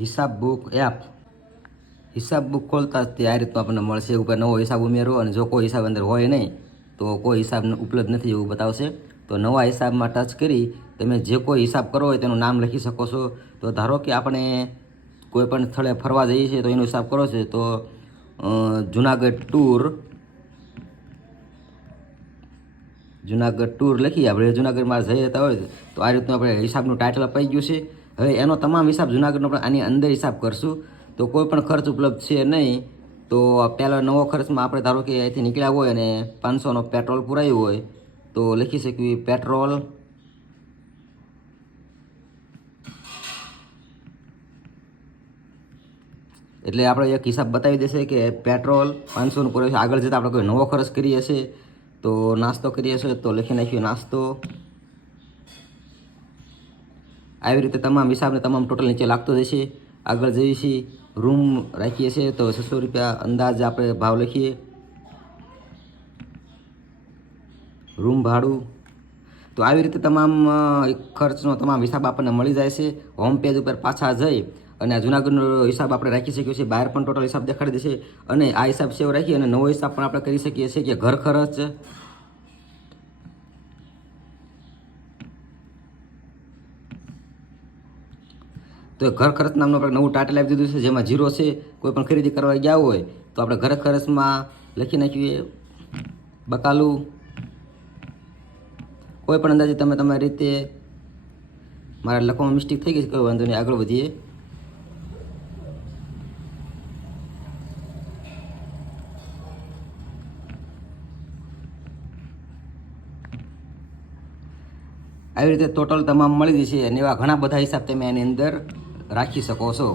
હિસાબ book app. હિસાબ book ખોલતા જ તે આ રીતનું આપણને મળશે. ઉપર નવો હિસાબ ઉમેરો અને જો કોઈ હિસાબ અંદર હોય નહીં તો કોઈ હિસાબ ઉપલબ્ધ નથી એવું બતાવશે. તો નવા હિસાબમાં ટચ કરી તમે જે કોઈ હિસાબ કરો હોય તેનું નામ લખી શકો છો. તો ધારો કે આપણે કોઈ પણ સ્થળે ફરવા જઈએ છીએ તો એનો હિસાબ કરો છે તો જુનાગઢ ટૂર લખીએ આપણે. જુનાગઢમાં જઈ જતા હોય તો આ રીતનું આપણે હિસાબનું ટાઇટલ અપાઈ ગયું છે. હવે એનો તમામ હિસાબ જુનાગઢનો આપણે આની અંદર હિસાબ કરશું તો કોઈ પણ ખર્ચ ઉપલબ્ધ છે નહીં. તો પહેલાં નવો ખર્ચમાં આપણે ધારો કે અહીંથી નીકળ્યા હોય અને 500નો પેટ્રોલ પુરાયું હોય તો લખી શકીએ પેટ્રોલ. એટલે આપણે એક હિસાબ બતાવી દેશે કે પેટ્રોલ 500નું પુરાયું છે. આગળ જતાં આપણે કોઈ નવો ખર્ચ કરીએ છીએ તો નાસ્તો કરીએ છીએ તો લખી નાખ્યું નાસ્તો. આવી રીતે તમામ હિસાબને તમામ ટોટલ નીચે લાગતો જશે. આગળ જઈએ છીએ રૂમ રાખીએ છીએ તો 600 રૂપિયા અંદાજ આપણે ભાવ લખીએ. રૂમ ભાડું. તો આવી રીતે તમામ ખર્ચનો તમામ હિસાબ આપણને મળી જાય છે. હોમ પેજ ઉપર પાછા જઈ અને આ જુનાગઢનો હિસાબ આપણે રાખી શકીએ છીએ. બહાર પણ ટોટલ હિસાબ દેખાડી દેશે અને આ હિસાબ સેવ રાખી અને નવો હિસાબ પણ આપણે કરી શકીએ છીએ કે ઘર ખર્ચ. તો ઘર ખર્ચ નામનું આપણે નવું ટાઇટલ આપી દીધું છે જેમાં 0 છે. કોઈ પણ ખરીદી કરવા ગયા હોય તો આપણે ઘર ખર્ચમાં લખી નાખીએ બકાલું. કોઈ પણ અંદાજે તમે તમારી રીતે. મારા લખવામાં મિસ્ટેક થઈ ગઈ છે, કોઈ વાંધો નહીં, આગળ વધીએ. આવી રીતે ટોટલ તમામ મળી જશે અને એવા ઘણા બધા હિસાબ તમે એની અંદર રાખી શકો છો.